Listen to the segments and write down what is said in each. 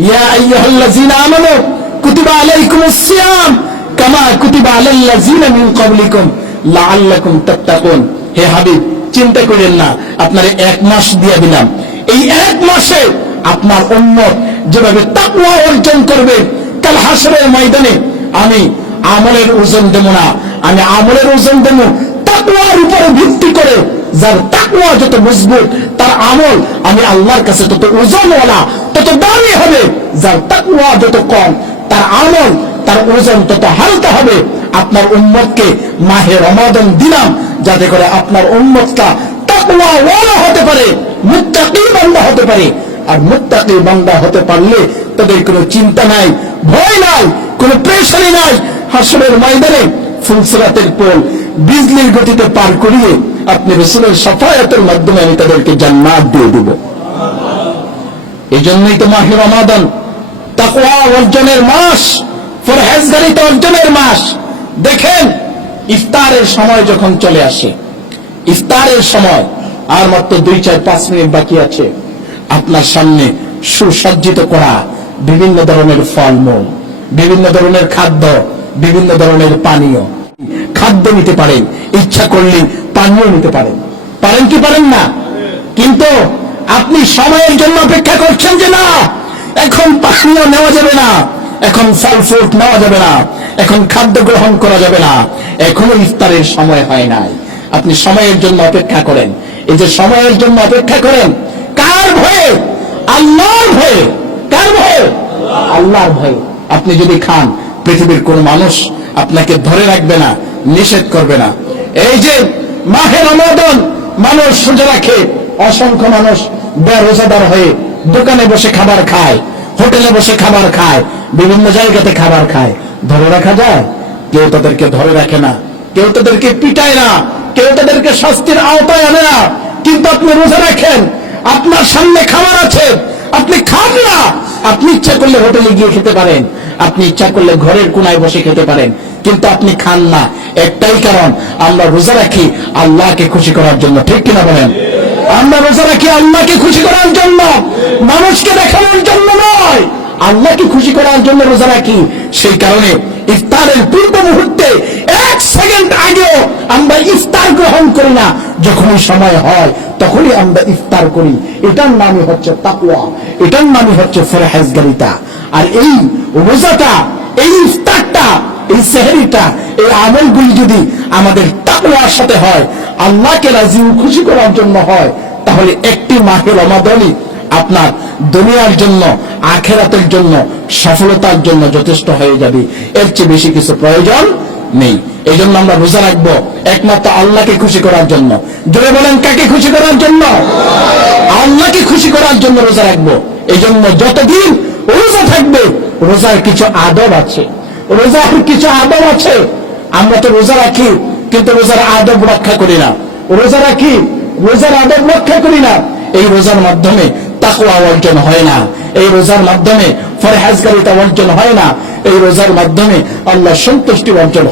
ইয়া আইয়ুহাল্লাযীনা আমানু কুতিবা আলাইকুমুস সিয়াম কামা কুতিবা আলাল্লাযীনা মিন ক্বাবলিকুম লাআল্লাকুম তাত্তাকুন। হে হাবিব, চিন্তা করেন না, আপনারে 1 মাস দিয়ে দিলাম। এই 1 মাসে আপনার উম্মত যেভাবে তাকওয়া অর্জন করবে, কাল হাসরের ময়দানে আমি আমলের ওজন দেব না, আমি আমলের ওজন দেব তাকওয়ার উপরে ভিত্তি করে। যার তাকওয়া যত মজবুত, তার আমল আমি আল্লাহর কাছে তত ওজনওয়ালা, তত দামি হবে। যার তাকওয়া যত কম, তার আমল, তার ওজন তত হালকা হবে। আপনার উম্মতকে মাহে রমাদান দিলাম যাতে করে আপনার উম্মতটা তাকওয়াওয়ালা হতে পারে, মুত্তাকি বান্দা হতে পারে। আর মুত্তাকি বান্দা হতে পারলে তাদের কোনো চিন্তা নাই, ভয় নাই, কোনো প্রেশারি নাই। হাসরের ময়দানে ফুলসিরাতের পোল বিজলির গতিতে পার করিয়ে আপনি রাসূলের শাফায়াতের মাধ্যমে আমি তাদেরকে জান্নাত দিয়ে দেব। এই জন্যই তো মাহে রমাদান তাকওয়া অর্জনের মাস, পরহেজগারিতা অর্জনের মাস। দেখেন, ইফতারের সময় যখন চলে আসে, ইফতারের সময় আর মাত্র 2-4-5 মিনিট বাকি আছে, আপনার সামনে সুসজ্জিত করা বিভিন্ন ধরনের ফলমূল, বিভিন্ন ধরনের খাদ্য, বিভিন্ন ধরনের পানীয়। খাদ্য নিতে পারেন, ইচ্ছা করলে পানীয় নিতে পারেন, পারেন কি পারেন না? কিন্তু আপনি সময়ের জন্য অপেক্ষা করছেন যে না, এখন পানীয় নেওয়া যাবে না, এখন ফল ফ্রুট নেওয়া যাবে না, এখন খাদ্য গ্রহণ করা যাবে না, এখনো ইফতারের সময় হয় নাই। আপনি সময়ের জন্য অপেক্ষা করেন। এই যে সময়ের জন্য অপেক্ষা করেন, কার ভয়ে? আল্লাহর ভয়ে। কার ভয়ে? আল্লাহর ভয়ে। আপনি যদি খান, পৃথিবীর কোন মানুষ আপনাকে ধরে রাখবে না, নিষেধ করবে না। এই যে মাহে রমাদান মানুষ রোজা রাখে, অসংখ্য মানুষ বেরোজাদার হয়ে দোকানে বসে খাবার খায়, হোটেলে বসে খাবার খায়, বিভিন্ন জায়গাতে খাবার খায়। ধরে রাখা যায়? কেউ তাদেরকে ধরে রাখে না, কেউ তাদেরকে পিটায় না, কেউ তাদেরকে শাস্তির আওতায় আনে না। কিন্তু আপনি রোজা রাখেন, আপনার সামনে খাবার আছে, আপনি খান না। আপনি ইচ্ছা করলে হোটেলে গিয়ে খেতে পারেন, আপনি ইচ্ছা করলে ঘরের কোনায় বসে খেতে পারেন, কিন্তু আপনি খান না। একটাই কারণ, আমরা রোজা রাখি আল্লাহকে খুশি করার জন্য। ঠিক কিনা বলেন? আমরা রোজা রাখি আল্লাহকে খুশি করার জন্য, মানুষকে দেখানোর জন্য নয়, আল্লাহকে খুশি করার জন্য রোজা রাখি। সেই কারণে ইফতারের পূর্ব মুহূর্তে 1 সেকেন্ড আগেও আমরা ইফতার গ্রহণ করি না। যখনই সময় হয় তখনই আমরা ইফতার করি। এটার নামই হচ্ছে তাকওয়া, এটার নামই হচ্ছে পরহেজগারিতা। আর এই রোজাটা, এই ইফতারটা, এই সেহরিটা, এই আমলগুলি যদি আমাদের তাকওয়ার সাথে হয়, আল্লাহকে রাজি ও খুশি করার জন্য হয়, তাহলে একটি মাহে রমাদানই আপনার দুনিয়ার জন্য, আখিরাতের জন্য, সফলতার জন্য যথেষ্ট হয়ে যাবে। এর চেয়ে বেশি কিছু প্রয়োজন নেই। এই জন্য আমরা রোজা রাখবো একমাত্র আল্লাহকে খুশি করার জন্য। জোরে বলেন, কাকে খুশি করার জন্য? আল্লাহকে খুশি করার জন্য রোজা রাখবো। এই জন্য যতদিন রোজা থাকবে, রোজার কিছু আদব আছে, রোজার কিছু আদব আছে। আমরা তো রোজা রাখি কিন্তু রোজার আদব রক্ষা করি না। রোজা রাখি, রোজার আদব রক্ষা করি না। এই রোজার মাধ্যমে তাকওয়া অর্জন হয় না, এই রোজার মাধ্যমে পরহেজগারিতা অর্জন হয় না, এই রোজার মাধ্যমে আল্লাহ সন্তুষ্টি অর্জন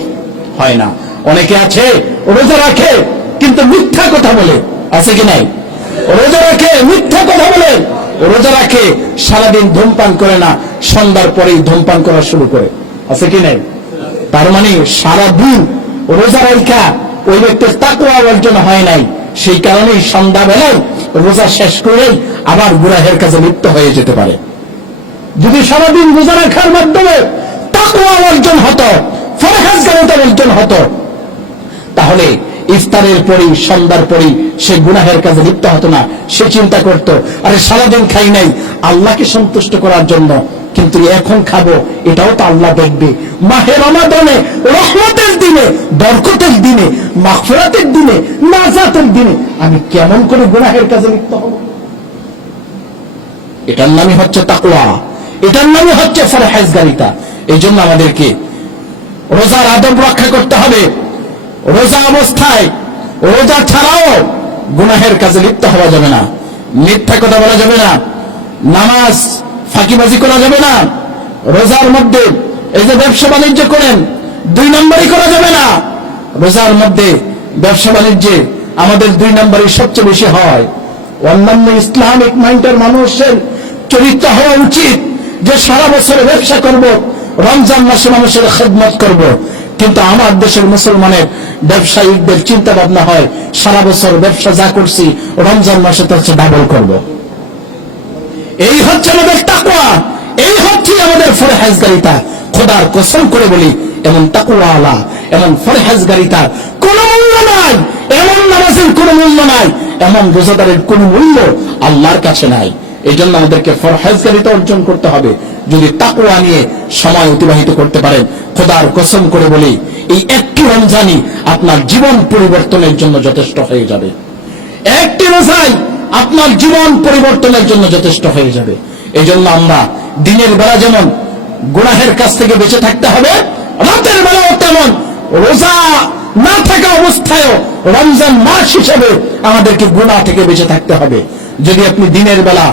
হয় না। অনেকে আছে রোজা রাখে কিন্তু মিথ্যা কথা বলে, আছে কি নাই? রোজা রাখে, মিথ্যা কথা বলে। রোজা রাখে, সারাদিন ধূমপান করে না, সন্ধ্যার পরেই ধূমপান করা শুরু করে, আছে কি নাই? তার মানে সারাদিন রোজা রাখা ওই ব্যক্তির তাকওয়া অর্জন হয় নাই। সেই কারণেই সন্ধ্যাবেলায় রোজা শেষ করেই আবার গুনাহের কাজে লিপ্ত হয়ে যেতে পারে। যদি সারাদিন রোজা রাখার মাধ্যমে তাকওয়া অর্জন হতো, পরহেজগারিতা অর্জন হতো, তাহলে ইফতারের পরেই, সন্ধ্যার পরেই সে গুনাহের কাজে লিপ্ত হতো না। সে চিন্তা করত, আরে সারাদিন খাই নাই আল্লাহকে সন্তুষ্ট করার জন্য, কিন্তু এখন খাবো, এটাও তো আল্লাহ দেখবে। মাহে রমাদানে, রহমতের দিনে, বরকতের দিনে, মাগফিরাতের দিনে, নাজাতের দিনে আমি কেমন করে গুনাহের কাজে লিপ্ত হব? এটার নামই হচ্ছে তাকওয়া, এটার নামই হচ্ছে পরহেজগারিতা। এই জন্য আমাদেরকে রোজার আদব রক্ষা করতে হবে। রোজা অবস্থায়, রোজা ছাড়াও গুনাহের কাজে লিপ্ত হওয়া যাবে না, মিথ্যা কথা বলা যাবে না, নামাজ ফাঁকিবাজি করা যাবে না। রোজার মধ্যে এই যে ব্যবসা বাণিজ্য করেন, 2 নম্বরই করা যাবে না। রোজার মধ্যে ব্যবসা বাণিজ্যে আমাদের 2 নম্বরই সবচেয়ে বেশি হয়। অন্যান্য ইসলামিক মাইন্ডের মানুষের চরিত্র হওয়া উচিত যে সারা বছরে ব্যবসা করব, রমজান মাসে মানুষের খেদমত করব, কিন্তু আমার দেশের মুসলমানের ব্যবসায়িকদের চিন্তা ভাবনা হয় সারা বছর ব্যবসা যা করছি রমজান মাসে তার চেয়ে ডাবল করব। এই হচ্ছে আমাদের তাকওয়া, এই হচ্ছে আমাদের ফরহেজগারিতা। খোদার কসম করে বলি, এমন তাকওয়াওয়ালা, এমন ফরহেজগারিতার কোনো মূল্য নাই, এমন নামাজের কোনো মূল্য নাই, এমন রোজাদারের কোনো মূল্য আল্লাহর কাছে নাই। এই জন্য আমাদেরকে ফরহেজগারিতা অর্জন করতে হবে। যদি তাকওয়া নিয়ে সময় অতিবাহিত করতে পারেন, খোদার কসম করে বলি, এই একটি রমজানই আপনার জীবন পরিবর্তনের জন্য যথেষ্ট হয়ে যাবে। একটি রোজাই আপনার জীবন পরিবর্তনের জন্য যথেষ্ট হয়ে যাবে। এই জন্য আমরা দিনের বেলা যেমন গুনাহের কাছ থেকে বেঁচে থাকতে হবে, রাতের বেলাও তেমন রোজা না থাকা অবস্থায়ও রমজান মাস হিসেবে আমাদেরকে গুনাহ থেকে বেঁচে থাকতে হবে। যদি আপনি দিনের বেলা,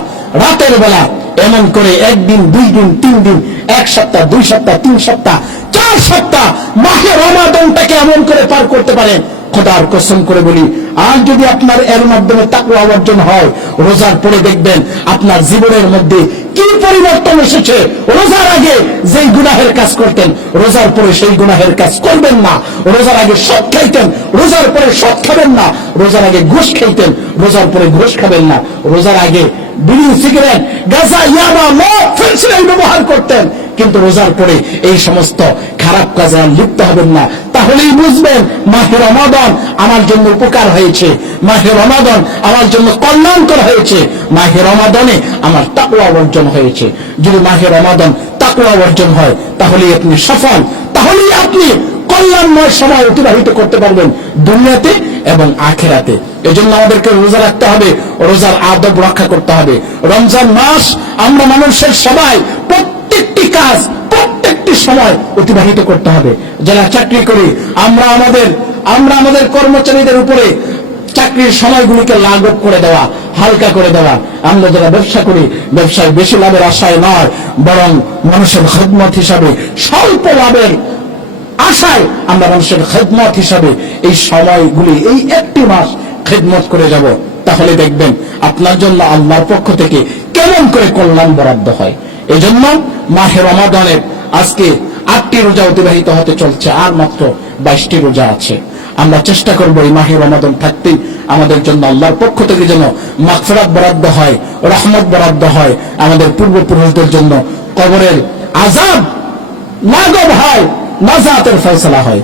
রাতের বেলা এমন করে একদিন, 2 দিন, 3 দিন, 1 সপ্তাহ, 2 সপ্তাহ, 3 সপ্তাহ, 4 সপ্তাহ মাহে রমাদানটাকে এমন করে পার করতে পারেন, খোদার কসম করে বলি, আর যদি আপনার এর মাধ্যমে তাকওয়া অর্জন হয়, রোজার পরে দেখবেন আপনার জীবনের মধ্যে কি পরিবর্তন এসেছে। রোজার আগে যেই গুনাহের কাজ করতেন, রোজার পরে সেই গুনাহের কাজ করবেন না। রোজার আগে সুদ খাইতেন, রোজার পরে সুদ খাবেন না। রোজার আগে ঘুষ খাইতেন, রোজার পরে ঘুষ খাবেন না। রোজার আগে বিড়ি, সিগারেট, গাঁজা, ইয়াবা, মদ, ফেন্সিডিল ব্যবহার করতেন, কিন্তু রোজার পরে এই সমস্ত খারাপ কাজে আর লিপ্ত হবেন না। তাহলেই বুঝবেন মাহে রমাদান আমার জন্য উপকার হয়েছে, মাহে রমাদান আমার জন্য কল্যাণকর হয়েছে, মাহে রমাদানে আমার তাকওয়া অর্জন হয়েছে। যদি মাহে রমাদান তাকওয়া অর্জন হয়, তাহলেই আপনি সফল, তাহলেই আপনি কল্যাণময় সময় অতিবাহিত করতে পারবেন দুনিয়াতে এবং আখিরাতে। এজন্য আমাদেরকে রোজা রাখতে হবে, রোজার আদব রক্ষা করতে হবে। রমজান মাস আমরা মানুষের সবাই প্রত্যেকটি কাজ, প্রত্যেকটি সময় অতিবাহিত করতে হবে। যারা চাকরি করি, আমরা আমাদের কর্মচারীদের উপরে চাকরির সময়গুলিকে লাঘব করে দেওয়া, হালকা করে দেওয়া। আমরা যারা ব্যবসা করি, ব্যবসায় বেশি লাভের আশায় নয়, বরং মানুষের খেদমত হিসাবে, স্বল্প লাভের আশায় আমরা মানুষের খেদমত হিসাবে এই সময়গুলি, এই একটি মাস খেদমত করে যাব। তাহলে দেখবেন আপনার জন্য আল্লাহর পক্ষ থেকে কেমন করে কল্যাণ বরাদ্দ হয়। এই জন্য মাহে রমাদানের আজকে 8টি রোজা অতিবাহিত হতে চলছে, আর মাত্র 22টি রোজা আছে। আমরা চেষ্টা করবো এই মাহে রমাদান থাকতেই আমাদের জন্য আল্লাহর পক্ষ থেকে যেন মাগফিরাত বরাদ্দ হয়, রহমত বরাদ্দ হয়, আমাদের পূর্বপুরুষদের জন্য কবরের আযাব লাঘব হয়, নাজাতের ফয়সালা হয়।